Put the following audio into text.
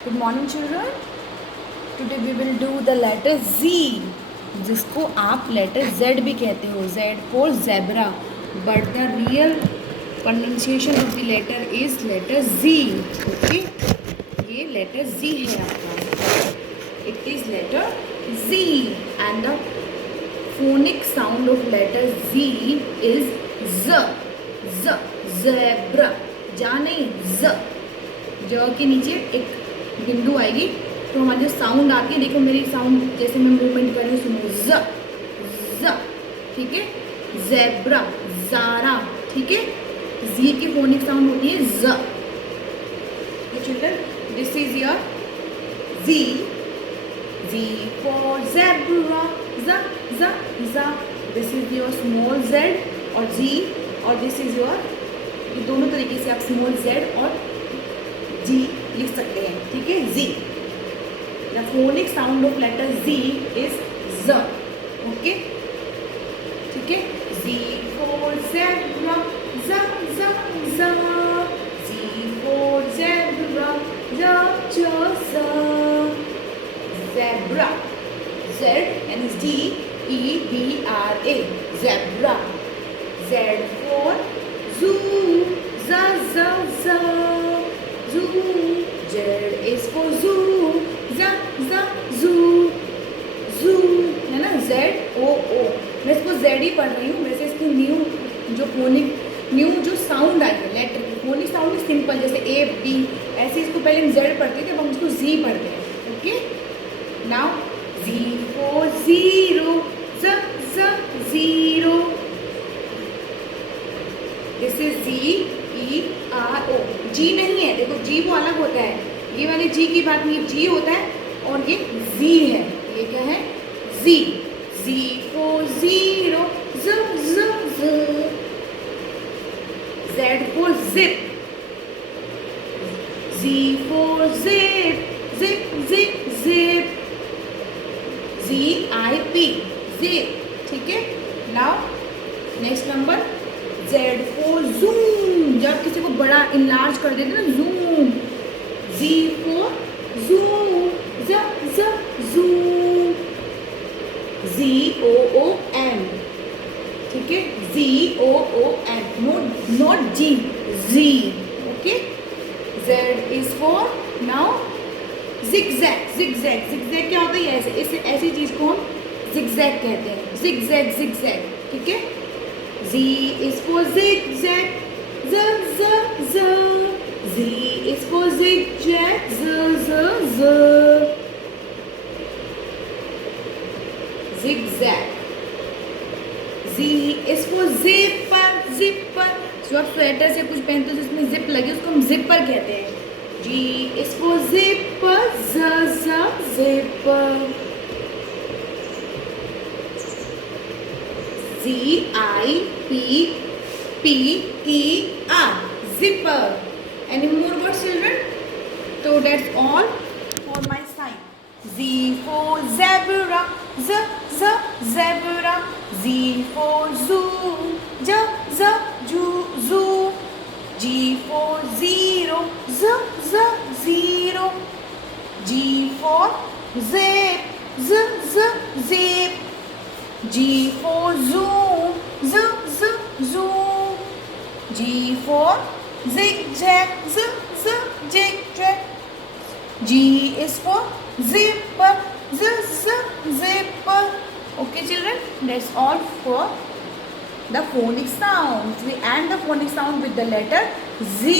Good morning children. Today we will do the letter Z, जिसको आप letter Z भी कहते हो. Z for zebra, but the real pronunciation of the letter is letter Z. Okay, ये letter Z है आपका. It is letter Z, and the phonic sound of letter Z is Z. Z, zebra. जा नहीं, Z. ज के नीचे एक बिंदु आएगी तो हमारी जो साउंड आती है, देखो मेरी साउंड जैसे मैं मूवमेंट कर रही हूँ, सुनो ज ज, ठीक है. ज़ेब्रा, ज़ारा, ठीक है. जी की फोनिक साउंड होती है ज. Children, this is your G. G for zebra, ज ज ज. This is your small Z और जी, और दिस इज योर, ये दोनों तरीके से आप स्मॉल जेड और जी लिख सकते हैं, ठीक है. जी. The phonic sound of letter G is ज. ओके, ठीक है. जी फॉर ज़ेब्रा, ज ज ज. जी फॉर ज़ेब्रा, ज ज ज. Zebra, Z and D E B R A, zebra. Z for zoo, ज ज ज. Zoo, Z is for zoo, Z Z zoo, zoo है ना. Z O O, मैं इसको Z ही पढ़ रही हूँ. वैसे इसकी न्यू जो साउंड आई है लेटर की, फोनिक साउंड सिंपल, जैसे A B, ऐसे इसको पहले हम Z पढ़ते थे, अब हम इसको Z पढ़ते हैं. Okay, now Z for zero, Z Z zero. This is Z E R O. जी नहीं है, देखो जी वो अलग होता है, ये वाले जी की बात नहीं. जी होता है और ये जी है. ये क्या है? जी. जी फॉर जीरो, ज ज ज. Z for zip, Z for zip, zip zip zip. Z I P, zip, ठीक है. Now next number, Z for zoom. जब किसी को बड़ा इनलार्ज कर देते ना, जूम. जी फॉर जूम, ज ज जूम. जी ओ ओ एम, ठीक है. G O O M, not G, G. Okay. Z is for, now zigzag. Zigzag, zigzag क्या होता है? ऐसे ऐसी चीज को हम जिगजैग कहते हैं. जिगजैग, जिगजैग, ठीक है. Z is for zigzag, z z z. Z is for zigzag, z z z. Zigzag. Z is for zipper, zipper. जो आप स्वेटर से कुछ पहनते हो जिसमें जिप लगे, उसको हम जिपर कहते हैं. G is for zipper, z z zipper. Z I P P E R, zipper. Any more words, children? So that's all for my sign. Z for zebra, z z zebra. Z for zoo, z z zoo. G for zero, z z zero. G for zip, z z zip. G for zoom, z z zoom. G for zigzag, z z zigzag. G is for zipper, z z zipper. Okay children, that's all for the phonic sounds. We end the phonic sound with the letter Z.